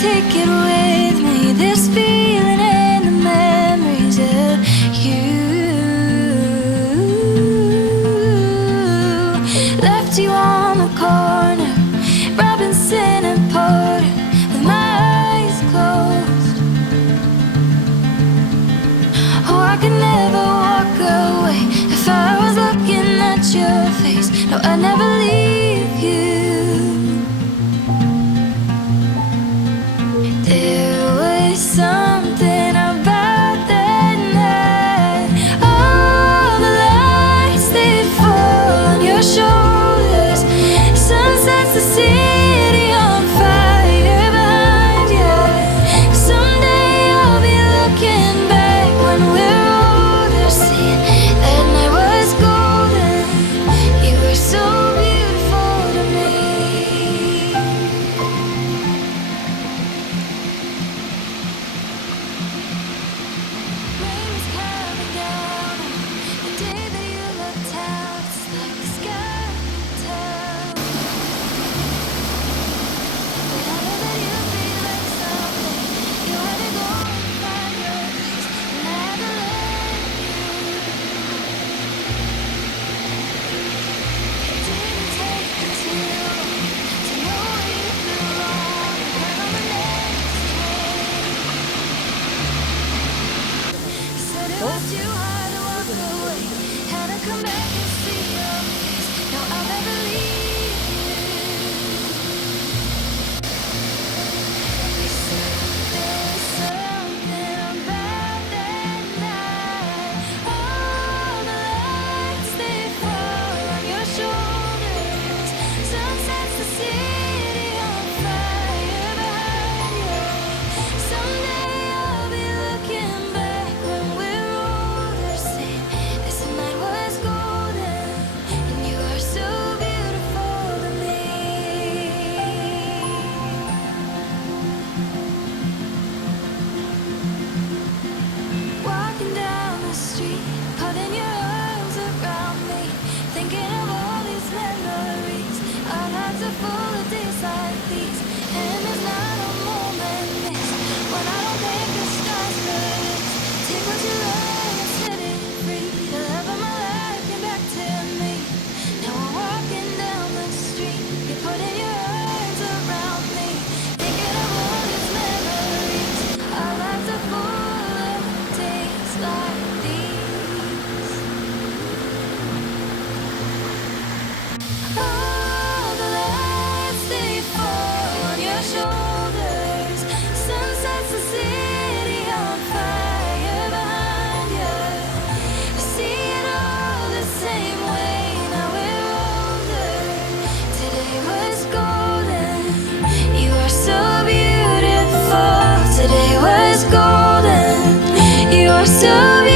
take it with me, this feeling and the memories of you. Left you on the corner, Robinson and Porter, with my eyes closed. Oh, I could never walk away if I was looking at your face. No, I'd never leave you. There was something about that night. All the lights, they'd fall on your shoulders. Sun sets the city on fire behind you. Someday I'll be looking back when we're older, seeing that night was golden. You were so beautiful to me. Rain was coming down the day that you looked out. It's like the sky could tell. But I know that you'll be like something. You had to go and find your place, and I had to let you. It didn't take you too long to know where you belong and turn on the next train. You said it was too hard to walk away, had to come back and see your face. No, I'll never leave you. You said there was something about that night. All the lights, they fall on your shoulders. Sun sets the city on fire behind you. Someday I'll be looking back when we're older, saying this night was golden, and you are so beautiful to me. Walking down the street, putting your arms around me, thinking of all these memories. Our lives are full of days like these, and there's not a moment missed when I don't think the stars burst. Take what you love and set it free. The love of my life came back to me. Now I'm walking down the street, you're putting your arms around me, thinking of all these memories. Our lives are full of days like these. All the lights, they fall on your shoulders. Sun sets the city on fire behind you. You see it all the same way, now we're older. Today was golden, you are so beautiful. Today was golden, you are so beautiful.